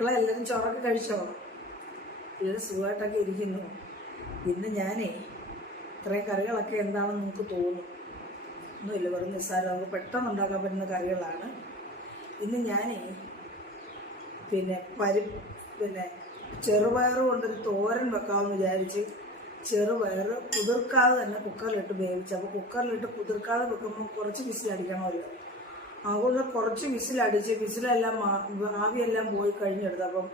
മക്കളെ എല്ലാവരും ചോറൊക്കെ കഴിച്ചോ? എല്ലാവരും സുഖമായിട്ടൊക്കെ ഇരിക്കുന്നു. ഇന്ന് ഞാനേ ഇത്രയും കറികളൊക്കെ എന്താണെന്ന് നമുക്ക് തോന്നും ഒന്നുമില്ല വെറും നിസ്സാരം. നമുക്ക് പെട്ടെന്ന് ഉണ്ടാക്കാൻ പറ്റുന്ന കറികളാണ്. ഇന്ന് ഞാനേ പിന്നെ പരി പിന്നെ ചെറുപയർ കൊണ്ടൊരു തോരൻ വെക്കാമെന്ന് വിചാരിച്ച് ചെറുപയർ കുതിർക്കാതെ തന്നെ കുക്കറിലിട്ട് വേവിച്ചു. അപ്പോൾ കുക്കറിലിട്ട് കുതിർക്കാതെ വെക്കുമ്പോൾ കുറച്ച് വിസിലടിക്കണമല്ലോ. അതുകൊണ്ട് കുറച്ച് വിസിലടിച്ച് വിസിലെല്ലാം ആവിയെല്ലാം പോയി കഴിഞ്ഞെടുത്തപ്പം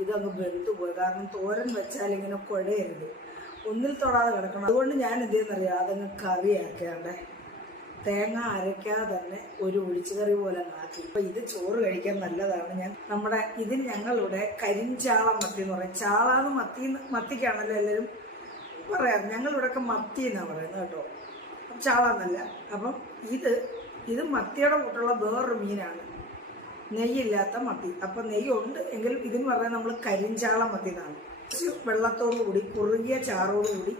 ഇതങ്ങ് വെന്തു പോയി. കാരണം തോരൻ വെച്ചാൽ ഇങ്ങനെ കുഴയരുത്. ഒന്നിൽ തൊടാതെ കിടക്കണം. അതുകൊണ്ട് ഞാൻ എന്ത് അറിയാം അതങ്ങ് കറിയാക്കിയാണ്ടേ തേങ്ങ അരയ്ക്കാതെ തന്നെ ഒരു ഒഴിച്ചുകറി പോലെ ആക്കി. അപ്പൊ ഇത് ചോറ് കഴിക്കാൻ നല്ലതാണ്. ഞാൻ നമ്മുടെ ഇതിന് ഞങ്ങളിവിടെ കരിഞ്ചാള മത്തി എന്ന് പറയും. ചാളാന്ന് മത്തി മത്തിക്കാണല്ലോ എല്ലാവരും പറയാറ്. ഞങ്ങളിവിടെയൊക്കെ മത്തി എന്നാണ് പറയുന്നത് കേട്ടോ. ചാളാന്നല്ല. അപ്പം ഇത് ഇത് മത്തിയുടെ കൂട്ടുള്ള വേറൊരു മീനാണ്. നെയ്യില്ലാത്ത മത്തി. അപ്പം നെയ്യുണ്ട് എങ്കിലും ഇതിന് പറഞ്ഞാൽ നമ്മൾ കരിഞ്ചാള മത്തി എന്നാണ്. കുറച്ച് വെള്ളത്തോടു കൂടി കുറുകിയ ചാറോടു കൂടി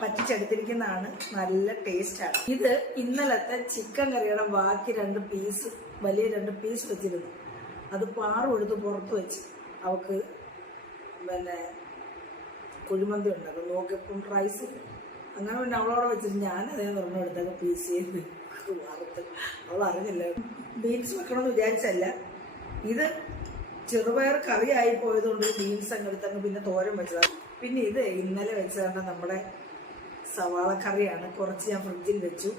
പറ്റിച്ചെടുത്തിരിക്കുന്നതാണ്. നല്ല ടേസ്റ്റാണ് ഇത് ഇന്നലത്തെ ചിക്കൻ കറിയുടെ ബാക്കി രണ്ട് പീസ് വലിയ രണ്ട് പീസ് വെച്ചിരുന്നു. അത് പാറും എടുത്ത് പുറത്ത് വെച്ച് അവക്ക് പിന്നെ കുഴിമന്തി ഉണ്ട്. അത് നോക്കിയപ്പം റൈസ് അങ്ങനെ പിന്നെ അവളോടെ വെച്ചിട്ട് ഞാൻ അതേ തുറന്നു എടുത്തൊക്കെ പീസ് ചെയ്ത് വറുത്ത് അവൾ അറിഞ്ഞില്ല. ബീൻസ് വെക്കണമെന്ന് വിചാരിച്ചല്ല. ഇത് ചെറുപയർ കറിയായി പോയതുകൊണ്ട് ബീൻസ് അങ്ങ് എടുത്തങ്ങ് പിന്നെ തോരൻ വെച്ചതാണ് പിന്നെ ഇത് ഇന്നലെ വെച്ചതാണ് നമ്മുടെ സവാള കറിയാണ്. കുറച്ച് ഞാൻ ഫ്രിഡ്ജിൽ വെച്ചു.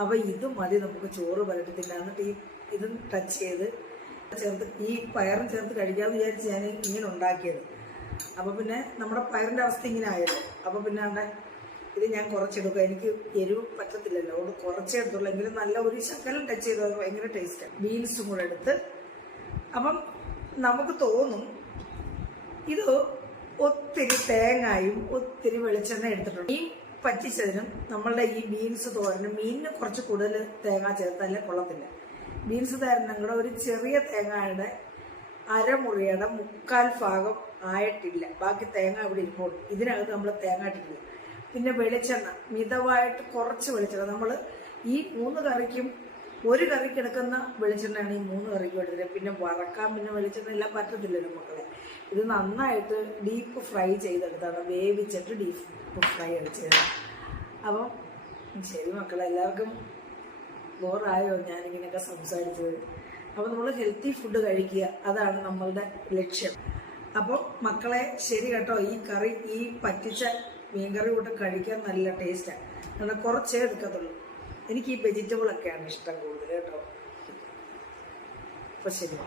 അപ്പൊ ഇത് മതി നമുക്ക് ചോറ് പരട്ടി തിന്നാൻ എന്നിട്ട് ഈ ഇതും ടച്ച് ചെയ്ത് ചേർത്ത് ഈ പയറും ചേർത്ത് കഴിക്കാമെന്ന് വിചാരിച്ച് ഞാൻ ഇങ്ങനെ ഉണ്ടാക്കിയത്. അപ്പൊ പിന്നെ നമ്മുടെ പയറിന്റെ അവസ്ഥ ഇങ്ങനെ ആയല്ലോ. അപ്പൊ പിന്നെ അവിടെ ഇത് ഞാൻ കുറച്ചെടുക്കുക എനിക്ക് എരിവ് പറ്റത്തില്ലല്ലോ. അതുകൊണ്ട് കുറച്ചേ എടുത്തുള്ളൂ. എങ്കിലും നല്ല ഒരു ശകലം ടച്ച് ചെയ്ത് ഭയങ്കര ടേസ്റ്റാണ് ബീൻസും കൂടെ എടുത്ത്. അപ്പം നമുക്ക് തോന്നും ഇത് ഒത്തിരി തേങ്ങായും ഒത്തിരി വെളിച്ചെണ്ണ എടുത്തിട്ടുണ്ട്. ഈ പറ്റിച്ചതിനും നമ്മളുടെ ഈ ബീൻസ് തോരനും മീനിന് കുറച്ച് കൂടുതൽ തേങ്ങ ചേർത്താലേ കൊള്ളത്തില്ല. ബീൻസ് തോരനും കൂടെ ഒരു ചെറിയ തേങ്ങയുടെ അരമുറിയുടെ മുക്കാൽ ഭാഗം ആയിട്ടില്ല. ബാക്കി തേങ്ങ അവിടെ ഇരിപ്പോൾ ഇതിനകത്ത് നമ്മൾ തേങ്ങ ഇട്ടിട്ടില്ല. പിന്നെ വെളിച്ചെണ്ണ മിതമായിട്ട് കുറച്ച് വെളിച്ചെണ്ണ. നമ്മൾ ഈ മൂന്ന് കറിക്കും ഒരു കറിക്ക് എടുക്കുന്ന വെളിച്ചെണ്ണയാണ് ഈ മൂന്ന് കറിക്കും എടുത്തത്. പിന്നെ വറക്കാൻ പിന്നെ വെളിച്ചെണ്ണ എല്ലാം പറ്റത്തില്ലല്ലോ മക്കളെ. ഇത് നന്നായിട്ട് ഡീപ്പ് ഫ്രൈ ചെയ്തെടുത്താണ്. വേവിച്ചിട്ട് ഡീപ്പ് ഫ്രൈ അടിച്ചത് അപ്പം ശരി മക്കളെ എല്ലാവർക്കും ബോറായോ ഞാനിങ്ങനെയൊക്കെ സംസാരിച്ചത്. അപ്പോൾ നമ്മൾ ഹെൽത്തി ഫുഡ് കഴിക്കുക. അതാണ് നമ്മളുടെ ലക്ഷ്യം. അപ്പോൾ മക്കളെ ശരി കേട്ടോ. ഈ കറി ഈ പറ്റിച്ച മീൻകറി കൂട്ട് കഴിക്കാൻ നല്ല ടേസ്റ്റാണ് എന്നാൽ കുറച്ചേ എടുക്കത്തുള്ളൂ. എനിക്ക് ഈ വെജിറ്റബിളൊക്കെയാണ് ഇഷ്ടം കൂടുതൽ കേട്ടോ. അപ്പം ശരി.